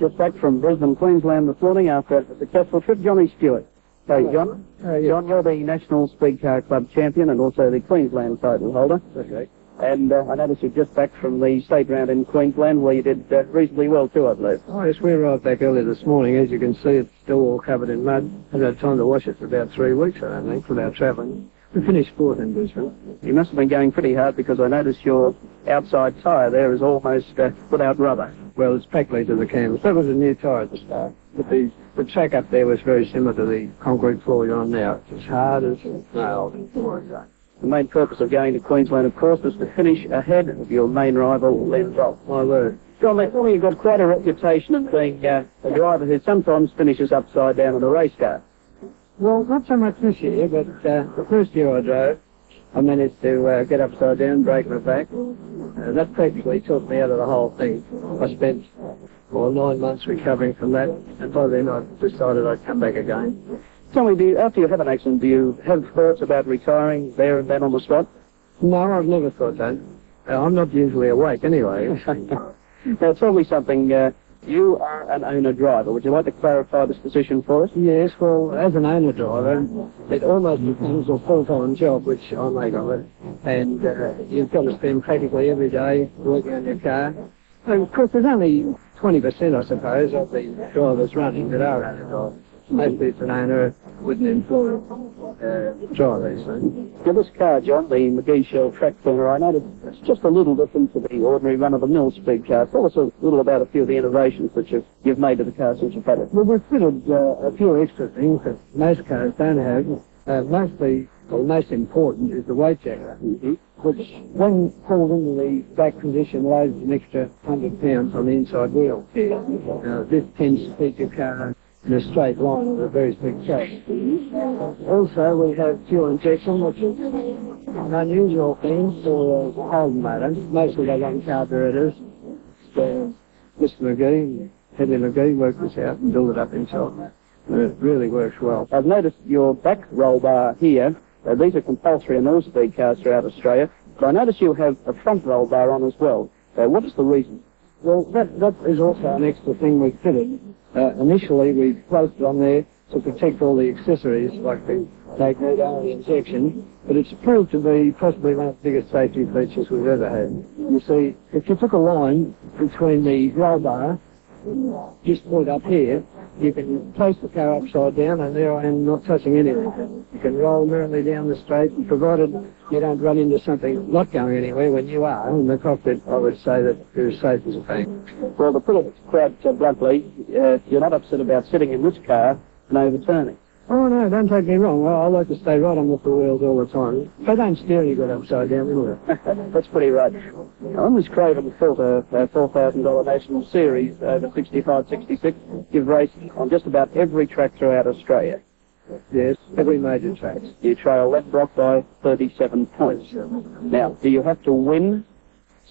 Just back from Brisbane, Queensland this morning after a successful trip, Johnny Stewart. Hey, John. John, you're the National Speedcar Club champion and also the Queensland title holder. Okay. And I noticed you're just back from the state round in Queensland where you did reasonably well too, I believe. Oh, yes, we arrived back early this morning. As you can see, it's still all covered in mud. I've had time to wash it for about 3 weeks, I don't think, without travelling. We finished fourth in Brisbane. You must have been going pretty hard because I noticed your outside tyre there is almost without rubber. Well, it's practically to the canvas. That was a new tyre at the start. But the track up there was very similar to the concrete floor you're on now. It's as hard as nails. The main purpose of going to Queensland, of course, was to finish ahead of your main rival, Len Bolt. My word. John, they tell me you've got quite a reputation of being a driver who sometimes finishes upside down in a race car. Well, not so much this year, but the first year I drove, I managed to get upside down, break my back. That practically took me out of the whole thing. I spent 9 months recovering from that, and by then I decided I'd come back again. Tell me, after you have an accident, do you have thoughts about retiring there and then on the spot? No, I've never thought that. I'm not usually awake anyway. Now, tell me something. You are an owner driver. Would you like to clarify this position for us? Yes, well, as an owner driver, it almost becomes a full-time job, which I make of it. And you've got to spend practically every day working on your car. And of course, there's only 20%, I suppose, of the drivers running that are owner drivers. Mostly it's an owner with an employee driver, so. Now, this car, John, the McGee Shell track cleaner, I noticed it's just a little different to the ordinary run-of-the-mill speed car. Tell us a little about a few of the innovations that you've made to the car since you've had it. Well, we've fitted a few extra things that most cars don't have. Mostly, or most important, is the weight jacker, which, when pulled into the back position, loads an extra 100 pounds on the inside wheel. This tends to keep your car in a straight line on a very big track. Also, we have fuel injection, which is an unusual thing for a Holden motor. Mostly they run carburetors. So Mr. McGee, Henry McGee, worked this out and built it up himself. And it really works well. I've noticed your back roll bar here. These are compulsory in all speed cars throughout Australia. But I notice you have a front roll bar on as well. What is the reason? Well, that is also an extra thing we've fitted. Initially, we placed it on there to protect all the accessories, like the magneto and the injection, but it's proved to be possibly one of the biggest safety features we've ever had. You see, if you took a line between the roll bar, just point up here, you can place the car upside down, and there I am not touching anything. You can roll merrily down the straight, provided you don't run into something not going anywhere when you are in the cockpit. I would say that you're as safe as a bank. Well, to put it quite bluntly, you're not upset about sitting in this car and overturning. Oh, no, don't take me wrong. Well, I like to stay right on with the wheels all the time. They don't steer you good upside down, do they? That's pretty right. Now, on this Craven filter, $4,000 National Series over 65-66, you've raced on just about every track throughout Australia. Yes, every major track. You trail Len Brock by 37 points. Now, do you have to win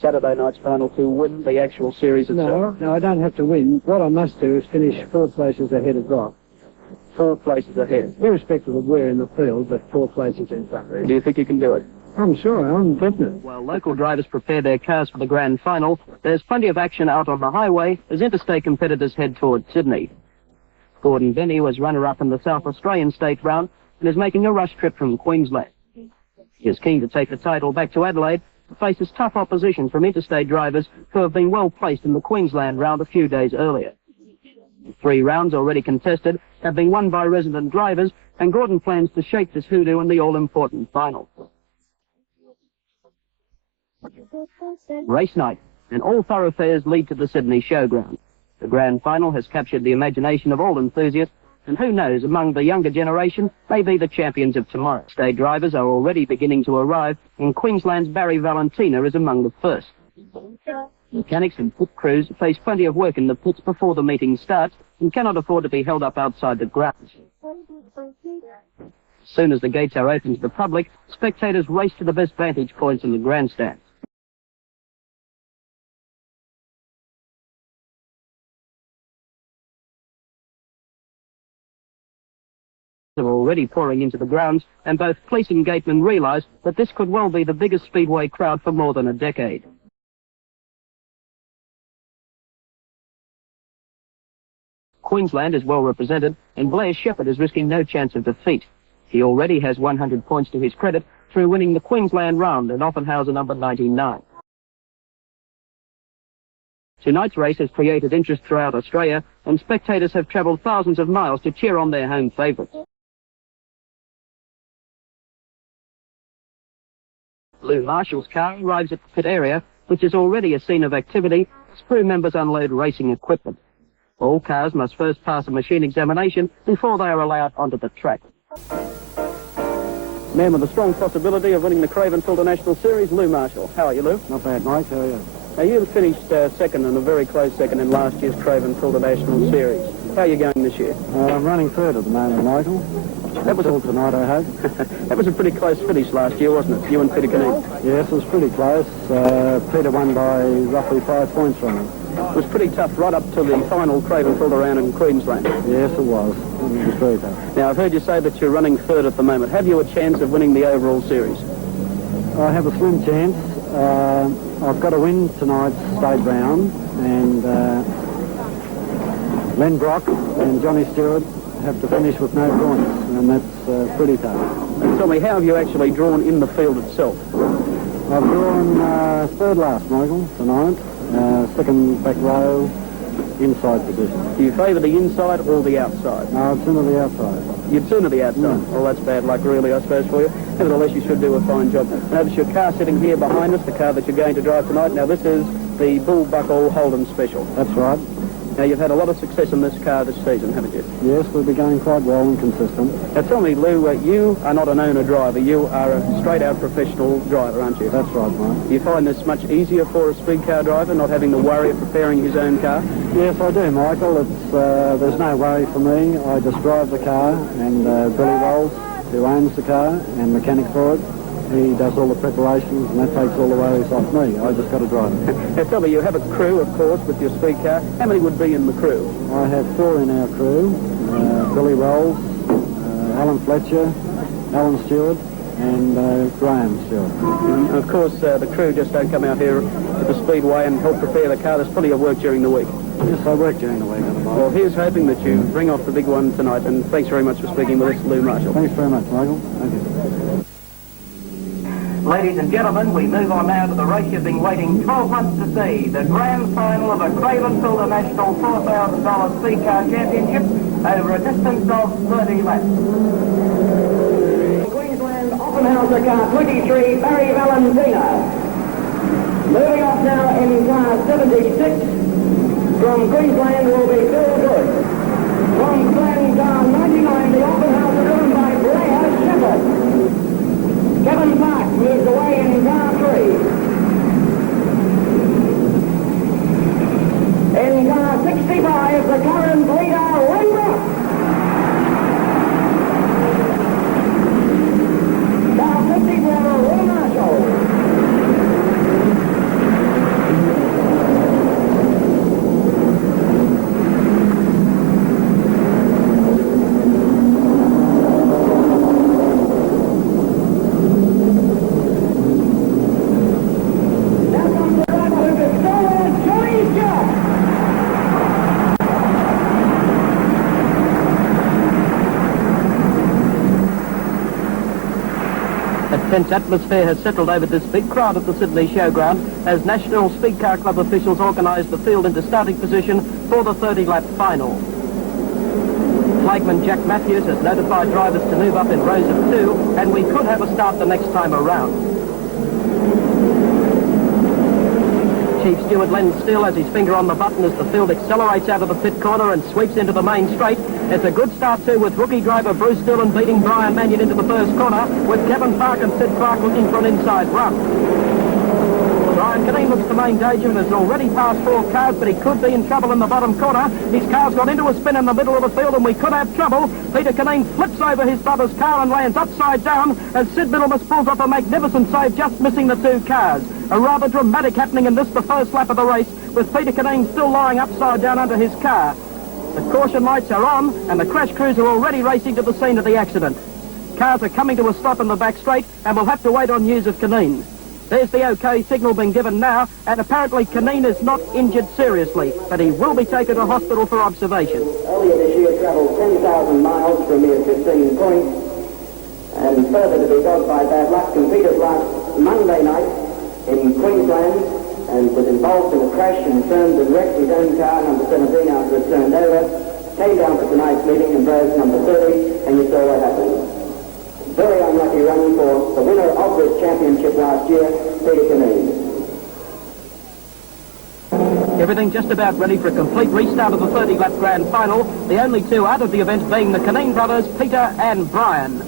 Saturday night's final to win the actual series itself? No, I don't have to win. What I must do is finish 4 places ahead of Brock. 4 places ahead. Irrespective of where in the field, but 4 places in front. Do you think you can do it? I'm sure, I'm definite. While local drivers prepare their cars for the grand final, there's plenty of action out on the highway as interstate competitors head towards Sydney. Gordon Benny was runner-up in the South Australian state round and is making a rush trip from Queensland. He is keen to take the title back to Adelaide and faces tough opposition from interstate drivers who have been well placed in the Queensland round a few days earlier. 3 rounds already contested have been won by resident drivers, and Gordon plans to shake this hoodoo in the all-important final. Race night, and all thoroughfares lead to the Sydney Showground. The grand final has captured the imagination of all enthusiasts, and who knows, among the younger generation, may be the champions of tomorrow. State drivers are already beginning to arrive, and Queensland's Barry Valentina is among the first. Mechanics and pit crews face plenty of work in the pits before the meeting starts and cannot afford to be held up outside the grounds. As soon as the gates are open to the public, spectators race to the best vantage points in the grandstands. Are already pouring into the grounds, and both police and gatemen realise that this could well be the biggest speedway crowd for more than a decade. Queensland is well represented, and Blair Shepherd is risking no chance of defeat. He already has 100 points to his credit through winning the Queensland round in Offenhauser number 99. Tonight's race has created interest throughout Australia, and spectators have travelled thousands of miles to cheer on their home favourites. Lou Marshall's car arrives at the pit area, which is already a scene of activity as crew members unload racing equipment. All cars must first pass a machine examination before they are allowed onto the track. Man with a strong possibility of winning the Craven National Series, Lou Marshall. How are you, Lou? Not bad, Mike. How are you? Now, you finished second, and a very close second, in last year's Craven National Series. How are you going this year? I'm running third at the moment, Michael. That was all tonight, I hope. That was a pretty close finish last year, wasn't it? You and Peter Canine. Yes, it was pretty close. Peter won by roughly 5 points from him. It was pretty tough right up to the final Craven round in Queensland. Yes, it was. It was very tough. Now, I've heard you say that you're running third at the moment. Have you a chance of winning the overall series? I have a slim chance. I've got to win tonight's state round, and Len Brock and Johnny Stewart have to finish with no points, and that's pretty tough. Tell me, how have you actually drawn in the field itself? I've drawn third last, Michael, tonight. Second back row, inside position. Do you favour the inside or the outside? No, I'd sooner the outside. You'd sooner the outside? Well, that's bad luck, really, I suppose, for you. Nevertheless, you should do a fine job. Notice your car sitting here behind us, the car that you're going to drive tonight. Now, this is the Bull Buckle Holden Special. That's right. Now, you've had a lot of success in this car this season, haven't you? Yes, we'll be going quite well and consistent. Now, tell me, Lou, you are not an owner driver. You are a straight-out professional driver, aren't you? That's right, Mike. Do you find this much easier for a speed car driver, not having the worry of preparing his own car? Yes, I do, Michael. It's there's no worry for me. I just drive the car, and Billy Rolls, who owns the car and mechanic for it, he does all the preparations, and that takes all the worries off me. I just got to drive it. Now, tell me, you have a crew, of course, with your speed car. How many would be in the crew? I have 4 in our crew. Billy Rolls, Alan Fletcher, Alan Stewart, and Graham Stewart. And of course, the crew just don't come out here to the Speedway and help prepare the car. There's plenty of work during the week. Yes, I work during the week at the moment. Well, here's hoping that you bring off the big one tonight, and thanks very much for speaking with us, Lou Marshall. Thanks very much, Michael. Thank you. Ladies and gentlemen, we move on now to the race you've been waiting 12 months to see, the grand final of a Craven National $4,000 Speed Car Championship over a distance of 30 laps. Queensland Offenhauser car 23, Barry Valentina. Moving off now in car 76. From Queensland will be Bill Good. From Glen car 99, the Offenhauser driven by Blair Shepherd. Kevin Park moves away in car 3. In car 65, the current leader, Len Brock. Car 54, Lou Marshall. A tense atmosphere has settled over this big crowd at the Sydney Showground as National Speed Car Club officials organise the field into starting position for the 30-lap final. Flagman Jack Matthews has notified drivers to move up in rows of 2, and we could have a start the next time around. Chief Stewart lends still as his finger on the button as the field accelerates out of the pit corner and sweeps into the main straight. It's a good start too, with rookie driver Bruce Dillon beating Brian Mannion into the first corner, with Kevin Park and Sid Clark looking for an inside run. Brian Canine looks to main danger and has already passed 4 cars, but he could be in trouble in the bottom corner. His car's got into a spin in the middle of the field and we could have trouble. Peter Canine flips over his brother's car and lands upside down as Sid Middlemas pulls off a magnificent save, just missing the 2 cars. A rather dramatic happening in this, the first lap of the race, with Peter Canine still lying upside down under his car. The caution lights are on and the crash crews are already racing to the scene of the accident. Cars are coming to a stop in the back straight and we'll have to wait on news of Canine. There's the OK signal being given now, and apparently Canine is not injured seriously, but he will be taken to hospital for observation. Earlier this year travelled 10,000 miles for a mere 15 points, and further to be dogged by bad luck, competed last Monday night in Queensland and was involved in a crash and turned and wrecked his own car, number 17, after it turned over. Came down for tonight's meeting and drove number 30, and you saw what happened. Very unlucky run for the winner of this championship last year, Peter Canine. Everything just about ready for a complete restart of the 30-lap grand final, the only two out of the event being the Canine brothers, Peter and Brian.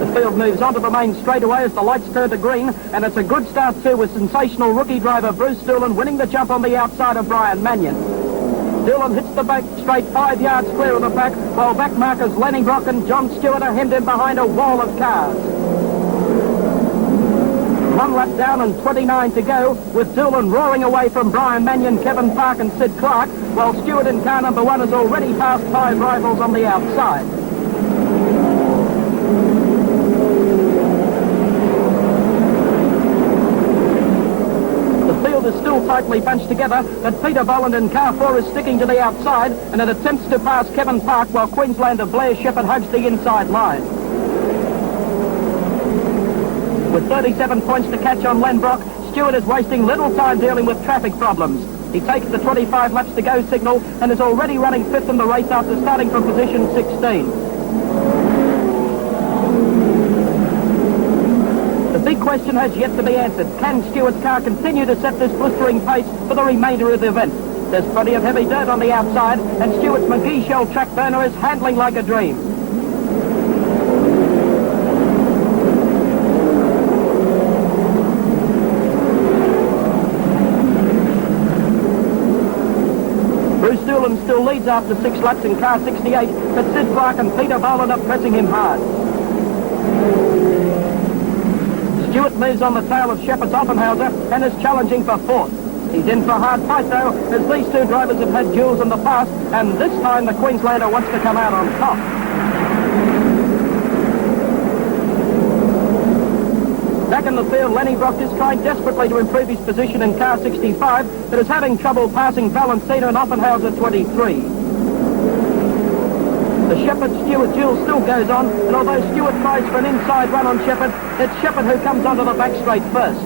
The field moves onto the main straightaway as the lights turn to green, and it's a good start too, with sensational rookie driver Bruce Doolan winning the jump on the outside of Brian Mannion. Doolan hits the back straight 5 yards clear of the pack, while back markers Lenny Brock and John Stewart are hemmed in behind a wall of cars. 1 lap down and 29 to go, with Doolan roaring away from Brian Mannion, Kevin Park and Sid Clark, while Stewart in car number 1 has already passed 5 rivals on the outside. Is still tightly bunched together, but Peter Boland in car 4 is sticking to the outside, and it attempts to pass Kevin Park while Queenslander Blair Shepherd hugs the inside line. With 37 points to catch on Len Brock, Stewart is wasting little time dealing with traffic problems. He takes the 25 laps to go signal and is already running 5th in the race after starting from position 16. The big question has yet to be answered. Can Stewart's car continue to set this blistering pace for the remainder of the event? There's plenty of heavy dirt on the outside, and Stewart's McGee Shell track burner is handling like a dream. Bruce Doolan still leads after 6 laps in car 68, but Sid Clark and Peter Boland are pressing him hard. Stewart moves on the tail of Shepherd's Offenhauser and is challenging for 4th. He's in for a hard fight though, as these two drivers have had duels in the past, and this time the Queenslander wants to come out on top. Back in the field, Lenny Brock is trying desperately to improve his position in car 65, but is having trouble passing Valentina and Offenhauser 23. The Shepherd-Stewart duel still goes on, and although Stewart tries for an inside run on Shepherd, it's Shepherd who comes onto the back straight first.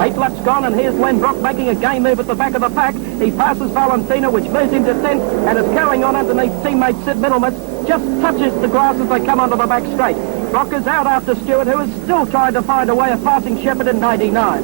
Eight laps gone, and here's Len Brock making a game move at the back of the pack. He passes Valentina, which moves him to 10th, and is carrying on underneath teammate Sid Middlemitz, just touches the grass as they come onto the back straight. Brock is out after Stewart, who is still trying to find a way of passing Shepherd in 99.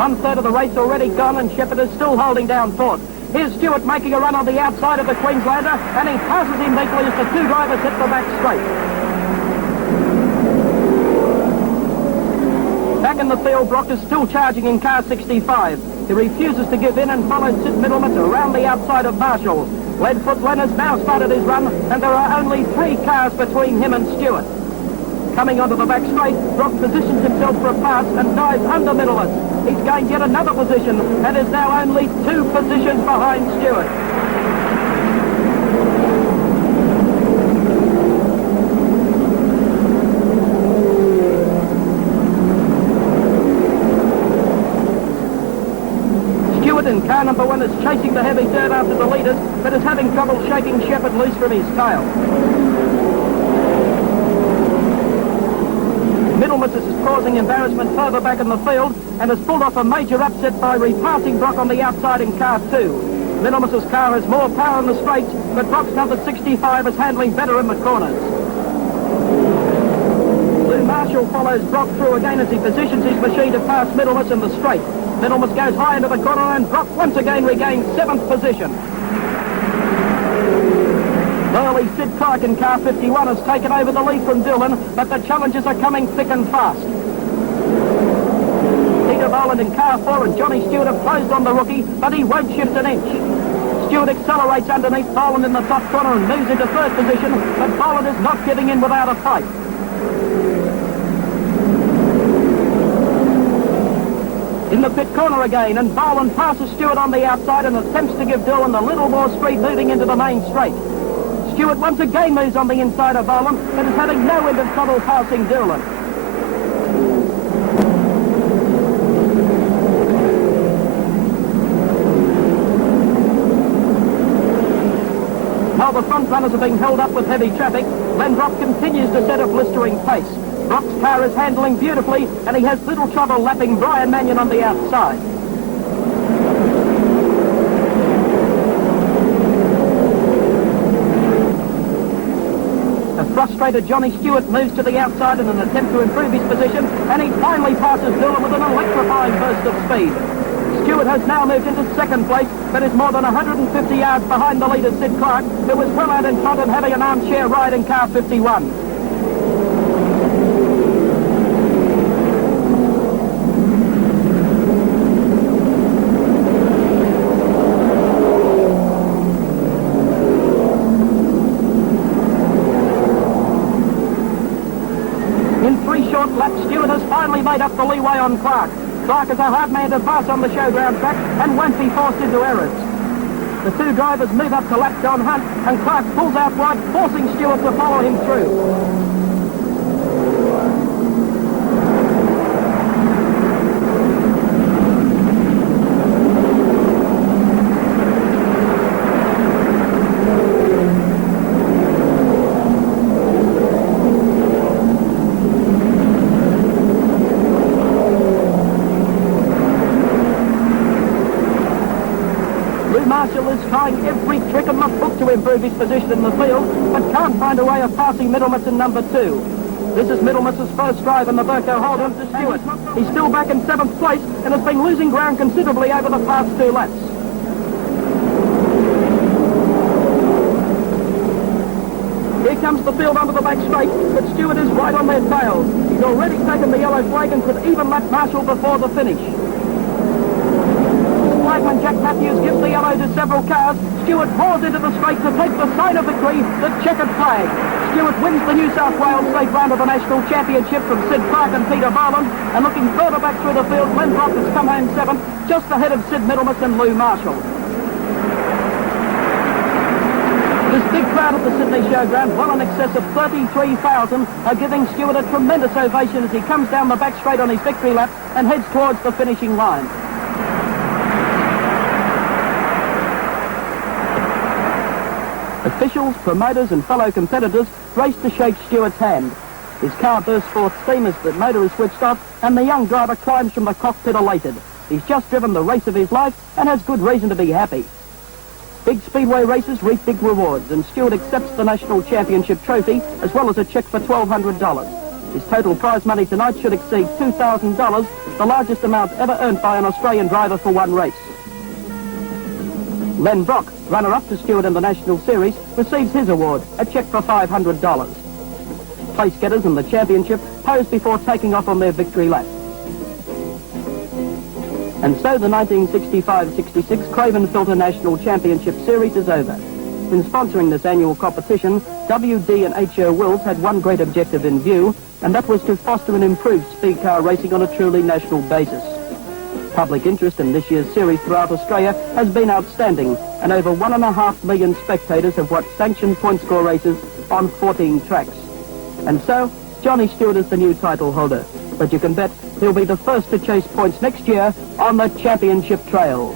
One-third of the race already gone, and Shepherd is still holding down 4th. Here's Stewart making a run on the outside of the Queenslander, and he passes him neatly as the two drivers hit the back straight. Back in the field, Brock is still charging in car 65. He refuses to give in and follows Sid Middlemitz around the outside of Marshall. Leadfoot Len has now started his run, and there are only 3 cars between him and Stewart. Coming onto the back straight, Brock positions himself for a pass and dives under Middlemitz. He's gained yet another position and is now only 2 positions behind Stewart. Stewart in car number 1 is chasing the heavy dirt after the leaders, but is having trouble shaking Shepherd loose from his tail. Middlemitz is causing embarrassment further back in the field and has pulled off a major upset by repassing Brock on the outside in car 2. Middlemitz's car has more power in the straights, but Brock's number 65 is handling better in the corners. Lou Marshall follows Brock through again as he positions his machine to pass Middlemitz in the straight. Middlemitz goes high into the corner and Brock once again regains 7th position. Early Sid Clark in car 51 has taken over the lead from Doolan, but the challenges are coming thick and fast. Peter Boland in car 4 and Johnny Stewart have closed on the rookie, but he won't shift an inch. Stewart accelerates underneath Boland in the top corner and moves into third position, but Boland is not giving in without a fight. In the pit corner again, and Boland passes Stewart on the outside and attempts to give Doolan a little more speed moving into the main straight. Stewart once again moves on the inside of Boland, but is having no end of trouble passing Doolan. While the front runners are being held up with heavy traffic, Brock continues to set a blistering pace. Brock's car is handling beautifully, and he has little trouble lapping Brian Mannion on the outside. A frustrated Johnny Stewart moves to the outside in an attempt to improve his position, and he finally passes Doolan with an electrifying burst of speed. Stewart has now moved into second place, but is more than 150 yards behind the leader, Sid Clark, who was well out in front and having an armchair ride in car 51. In 3 short laps, Stewart has finally made up the leeway on Clark. Clark is a hard man to pass on the showground track and won't be forced into errors. The two drivers move up to lap John Hunt, and Clark pulls out wide, forcing Stewart to follow him through. Marshall is trying every trick in the book to improve his position in the field, but can't find a way of passing Middlemas in number 2. This is Middlemas' first drive in the Burco Holden to Stewart. He's still back in 7th place and has been losing ground considerably over the past 2 laps. Here comes the field onto the back straight, but Stewart is right on their tails. He's already taken the yellow flag and could even lap Marshall before the finish. When Jack Matthews gives the yellow to several cars, Stewart pours into the straight to take the sign of victory, the checkered flag. Stewart wins the New South Wales state round of the national championship from Sid Clark and Peter Boland, and looking further back through the field, Brock has come home 7th, just ahead of Sid Middlemas and Lou Marshall. This big crowd at the Sydney Showground, well in excess of 33,000, are giving Stewart a tremendous ovation as he comes down the back straight on his victory lap and heads towards the finishing line. Officials, promoters and fellow competitors race to shake Stewart's hand. His car bursts forth steam as the motor is switched off, and the young driver climbs from the cockpit elated. He's just driven the race of his life and has good reason to be happy. Big speedway races reap big rewards, and Stewart accepts the national championship trophy as well as a cheque for $1,200. His total prize money tonight should exceed $2,000, the largest amount ever earned by an Australian driver for one race. Len Brock, runner-up to Stewart in the National Series, receives his award, a cheque for $500. Place getters in the championship pose before taking off on their victory lap. And so the 1965-66 Craven Filter National Championship Series is over. In sponsoring this annual competition, WD and H.O. Wills had one great objective in view, and that was to foster and improve speed car racing on a truly national basis. Public interest in this year's series throughout Australia has been outstanding, and over 1.5 million spectators have watched sanctioned point score races on 14 tracks. And so, Johnny Stewart is the new title holder, but you can bet he'll be the first to chase points next year on the championship trail.